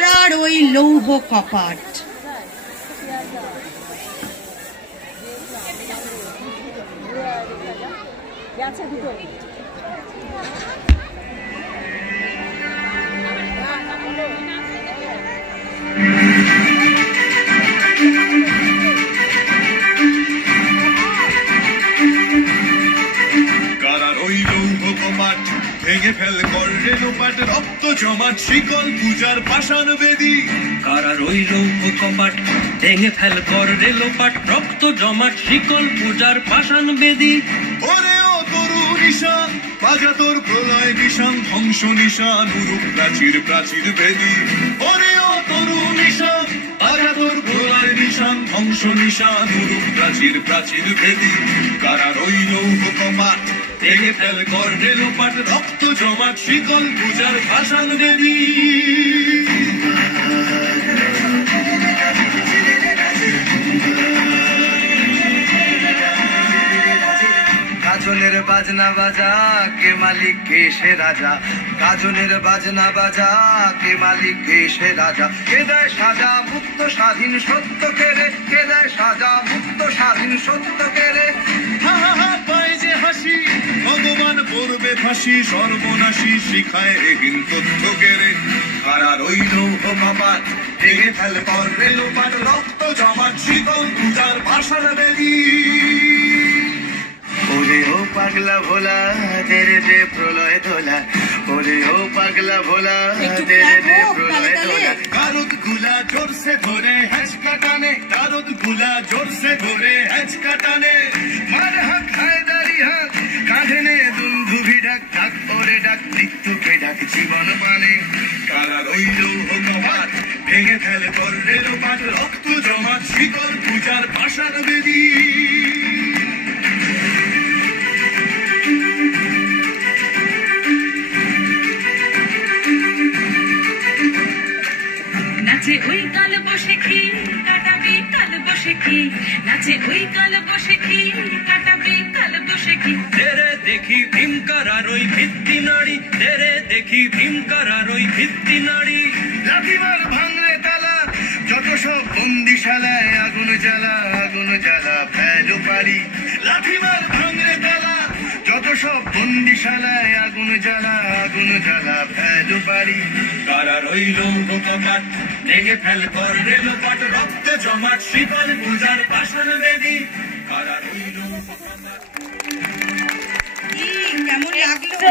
কারার ওই লৌহ কপাট। ভেঙে ফেল করে লোপাট রক্ত জমাট শিকল পূজার পাষাণ বেদী। কারা রইল কপাট ভেঙে ফেল করে লোপাট রক্ত জমাট শিকল পূজার পাষাণ বেদী। ওরে ও তরু নিশান বাজা তোর প্রলয় নিশান ধ্বংস নিশান উরুপ প্রাচীর প্রাচীর বেদী। ওরে ও তরু নিশান বাজা তোর প্রলয় নিশান ধ্বংস নিশান উরুপ প্রাচীর প্রাচীর বেদী। কারা রইল কপাট ভেঙে ফেল করে লোপাট রক্ত জমাট শিকল পূজার পাষাণ বেদী। গাজনের বাজনা বাজা কে মালিক কে সে রাজা। গাজনের বাজনা বাজা কে মালিক কে সে রাজা। কে দেয় সাজা মুক্ত স্বাধীন সত্য কেড়ে। কে দেয় সাজা মুক্ত স্বাধীন সত্য কেড়ে। হা হা হা পায় যে হাসি ভগবান পড়বে ফাঁসি সর্বনাশী শিখায় এহীন তথ্য কেড়ে। কারা রইল কপাট ভেঙে ফেল করে লোপাট রক্ত জমাট শিকল পূজার পাষাণ বেদী। ওরে ও পাগলা ভোলা তেরে দে প্রলয় দোলা। ওরে ও পাগলা ভোলা তেরে দে প্রলয় দোলা। কারুদ গুলা জোর সে ধরে হ্যাঁচকা টানে কারুদ গুলা জোর সে ধরে হ্যাঁচকা টানে। মার হাক হায়দারি হাক কাঁধে নে দুন্ধুভি ডাক ডাক ওরে ডাক মৃত্যুকে ডাক জীবন মানে। কারা রইল কপাট ভেঙে ফেল করে লোপাট রক্ত জমাট শিকল পূজার পাষাণ বেদী। নাচে ওই কাল বসে কি কাটাবে কাল বসে কি। নাচে ওই কাল বসে কি কাটাবে কাল বসে কি। তেরে দেখি ভীমকারার ওই ভিত্তি নাড়ি। তেরে দেখি ভীমকারার ওই ভিত্তি নাড়ি। লাঠিমার ভাঙলে তালা যত সব বন্দিশালায় আগুন জ্বালা আগুন জ্বালা ফেলো পারি। লাঠিমার ভাঙলে তালা যত সব বন্দিশালায় আগুন জ্বালা আগুন জ্বালা ফেলো পারি। কারা রইল কপাট ভেঙে ফেল করে লোপাট রক্ত জমাট শিকল পূজার পাষাণ বেদী। কারা রইল কেমন লাগলো?